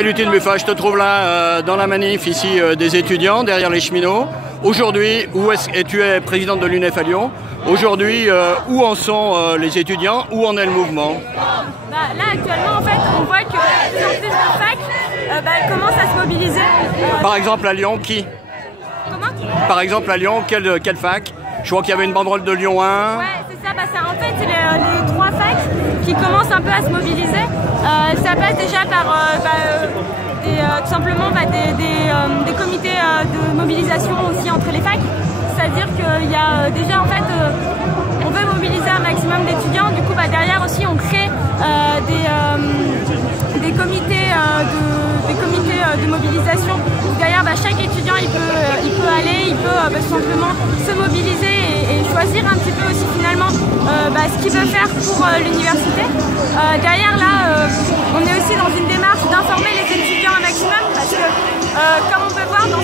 Maëlutine Buffa, je te trouve là dans la manif ici des étudiants, derrière les cheminots. Aujourd'hui, et tu es présidente de l'UNEF à Lyon. Aujourd'hui, où en sont les étudiants? Où en est le mouvement? Là, actuellement, en fait, on voit que de plus en plus de facs elles commencent à se mobiliser. Par exemple, à Lyon, qui? Comment? Par exemple, à Lyon, quelle fac? Je vois qu'il y avait une banderole de Lyon 1. Ouais, c'est ça. En fait, c'est les trois facs qui commencent un peu à se mobiliser. Ça passe déjà par tout simplement des comités de mobilisation aussi entre les facs. C'est-à-dire qu'il y a déjà, en fait, on veut mobiliser un maximum d'étudiants. Du coup, derrière aussi, on crée des comités de mobilisation. Derrière, chaque étudiant, il peut aller, il peut tout simplement se mobiliser et choisir un petit peu aussi finalement ce qu'il veut faire pour l'université. Derrière, là, on est aussi dans une démarche d'informer les étudiants un maximum parce que, comme on peut voir dans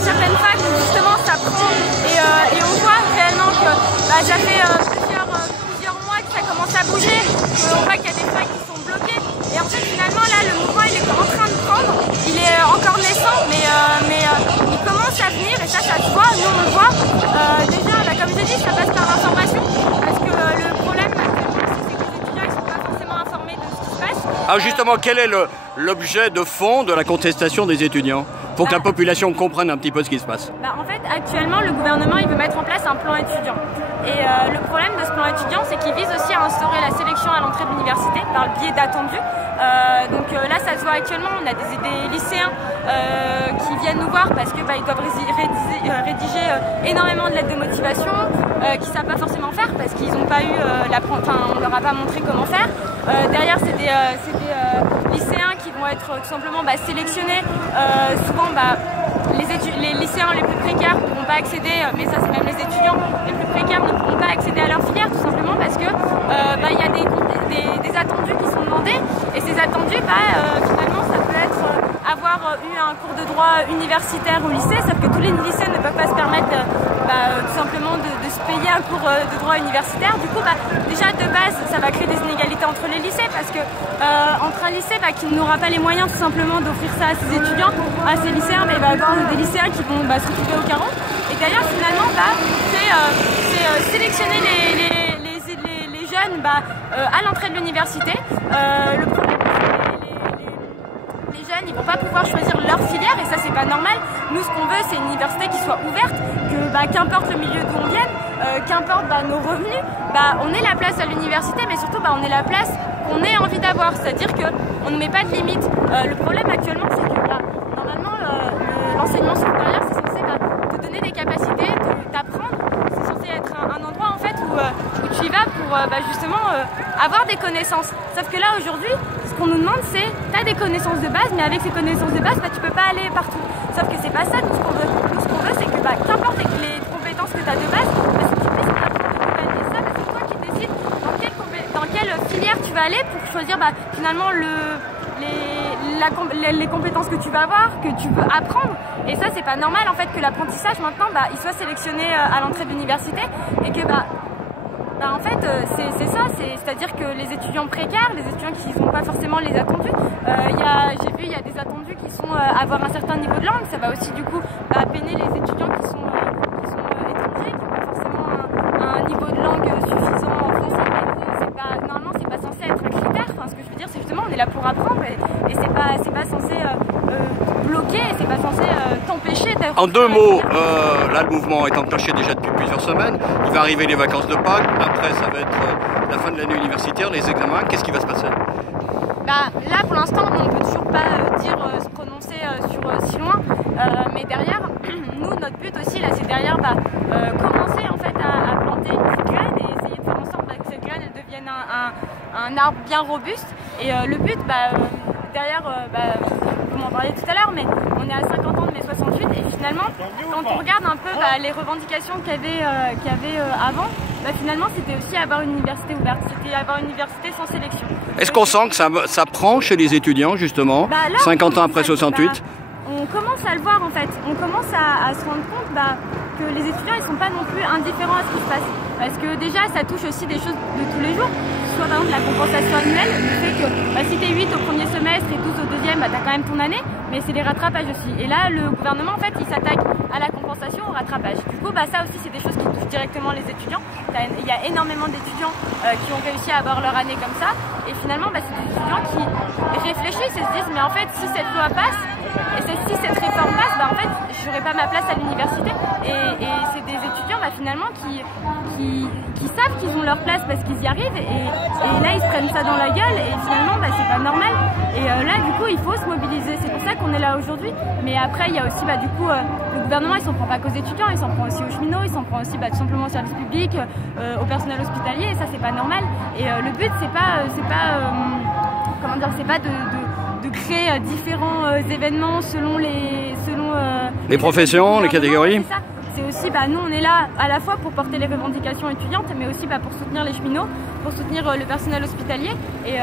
certaines facs, justement, ça prend et on voit réellement que ça fait plusieurs mois que ça commence à bouger, on voit qu'il y a des facs qui sont bloquées. Et en fait, finalement, là, le mouvement, il est en train de prendre. Il est encore naissant, mais il commence à venir, et ça se voit, nous, on le voit. Déjà, comme j'ai dit, ça passe par l'information, parce que le problème, actuellement, c'est que les étudiants, ils ne sont pas forcément informés de ce qui se passe. Ah, justement, quel est l'objet de fond de la contestation des étudiants? Pour que la population comprenne un petit peu ce qui se passe. En fait, actuellement, le gouvernement, il veut mettre en place un plan étudiant. Et le problème de ce plan étudiant, c'est qu'il vise aussi à instaurer la sélection à l'entrée de l'université par le biais d'attendus. Donc là, ça se voit actuellement, on a des lycéens qui viennent nous voir parce qu'ils doivent rédiger énormément de lettres de motivation, qu'ils ne savent pas forcément faire parce qu'ils n'ont pas eu on leur a pas montré comment faire. Derrière, c'est des lycéens qui vont être tout simplement sélectionnés. Souvent, les lycéens les plus précaires ne pourront pas accéder, mais ça c'est même les étudiants les plus précaires ne pourront pas accéder à leur filière, tout simplement parce que y a des attendus qui sont demandés, et ces attendus, finalement, ça peut être avoir eu un cours de droit universitaire au lycée, sauf que tous les lycées ne peuvent pas se permettre tout simplement de se payer un cours de droit universitaire. Du coup, déjà de base, ça va créer des inégalités entre les lycées, parce que entre un lycée qui n'aura pas les moyens tout simplement d'offrir ça à ses étudiants, à ses lycéens, il va y avoir des lycéens qui vont se retrouver au carreau. Et d'ailleurs, finalement, c'est sélectionner les jeunes à l'entrée de l'université. Le problème, les jeunes, ils vont pas pouvoir choisir leur filière, et ça c'est pas normal. Nous, ce qu'on veut, c'est une université qui soit ouverte, que qu'importe le milieu d'où on vienne, qu'importe nos revenus, on ait la place à l'université, mais surtout on ait la place qu'on ait envie d'avoir, c'est-à-dire qu'on ne met pas de limite. Le problème actuellement, c'est que normalement l'enseignement supérieur, c'est censé te donner des capacités, t'apprendre. C'est censé être un endroit en fait où tu y vas pour justement avoir des connaissances. Sauf que là aujourd'hui, ce qu'on nous demande, c'est t'as des connaissances de base, mais avec ces connaissances de base, tu peux pas aller partout. Sauf que c'est pas ça. Nous, ce qu'on veut, c'est que qu'importe les compétences que tu as de base, si tu puisses apprendre de nouvelles. Et ça, c'est toi qui décides dans quelle filière tu vas aller pour choisir finalement les compétences que tu vas avoir, que tu veux apprendre. Et ça, c'est pas normal en fait que l'apprentissage maintenant il soit sélectionné à l'entrée de l'université, et que en fait c'est ça, c'est-à-dire que les étudiants précaires, les étudiants qui n'ont pas forcément les attendus, j'ai vu il y a des attendus qui sont avoir un certain niveau de langue, ça va aussi du coup peiner les étudiants qui sont étrangers, qui n'ont pas forcément un niveau de langue suffisant en français. Normalement c'est pas censé être un critère. Ce que je veux dire, c'est justement on est là pour apprendre, et c'est pas censé bloquer, et c'est pas censé t'empêcher d'être. En deux mots, là le mouvement est enclenché déjà depuis plusieurs semaines. Il va arriver les vacances de Pâques. Après, ça va être la fin de l'année universitaire, les examens. Qu'est-ce qui va se passer? Là, pour l'instant, on ne peut toujours pas se prononcer sur si loin. Mais derrière, nous, notre but aussi, là, c'est derrière commencer en fait à planter une petite graine et essayer de faire en sorte que cette graine elle devienne un arbre bien robuste. Et le but, derrière, vous m'en parliez tout à l'heure, mais on est à 50 ans de mai 68, et finalement, quand on regarde un peu les revendications qu'il y avait avant, finalement c'était aussi avoir une université ouverte, c'était avoir une université sans sélection. Est-ce qu'on sent que ça prend chez les étudiants justement, là, 50 ans après 68? On commence à le voir en fait, on commence à se rendre compte que les étudiants ils sont pas non plus indifférents à ce qui se passe. Parce que déjà ça touche aussi des choses de tous les jours, soit par exemple la compensation annuelle, le fait que si tu es 8 au premier semestre, trimestre et 12 au deuxième, bah, tu as quand même ton année, mais c'est les rattrapages aussi. Et là, le gouvernement, en fait, il s'attaque à la compensation, au rattrapage. Du coup, bah, ça aussi, c'est des choses qui touchent directement les étudiants. Il y a énormément d'étudiants qui ont réussi à avoir leur année comme ça, et finalement, bah, c'est des étudiants qui réfléchissent et se disent, mais en fait, si cette loi passe, et si cette réforme passe, bah, en fait, j'aurai pas ma place à l'université. Et c'est des étudiants, bah, finalement, qui savent qu'ils ont leur place parce qu'ils y arrivent, et là, ils se prennent ça dans la gueule, et finalement, bah, c'est pas normal. Et là, du coup, il faut se mobiliser. C'est pour ça qu'on est là aujourd'hui. Mais après, il y a aussi, bah, du coup, le gouvernement, il s'en prend pas qu'aux étudiants, il s'en prend aussi aux cheminots, il s'en prend aussi, bah, tout simplement au service public, au personnel hospitalier, et ça, c'est pas normal. Et le but, c'est pas de créer différents événements selon les professions, les catégories. C'est aussi, bah, nous on est là à la fois pour porter les revendications étudiantes, mais aussi, bah, pour soutenir les cheminots, pour soutenir le personnel hospitalier. Et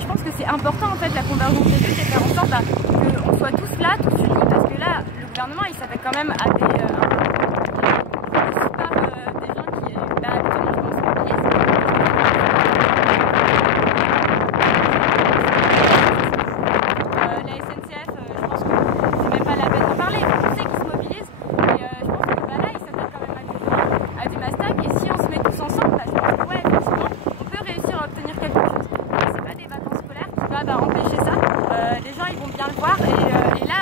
je pense que c'est important, en fait, la convergence des deux, c'est faire en sorte, bah, qu'on soit tous là, tous unis, parce que là, le gouvernement, il s'attaque quand même à des gens qui, bah, habituellement, je pense, se mobilisent. La SNCF, je pense que c'est même pas la peine d'en parler. On sait qu'ils se mobilisent, et je pense que, bah, là, ils s'attaquent quand même à du Mastac, et si on se met tous ensemble, bah, je pense que, ouais, effectivement, on peut réussir à obtenir quelque chose. C'est pas des vacances scolaires qui va, bah, empêcher ça. Les gens, ils vont bien le voir, et là,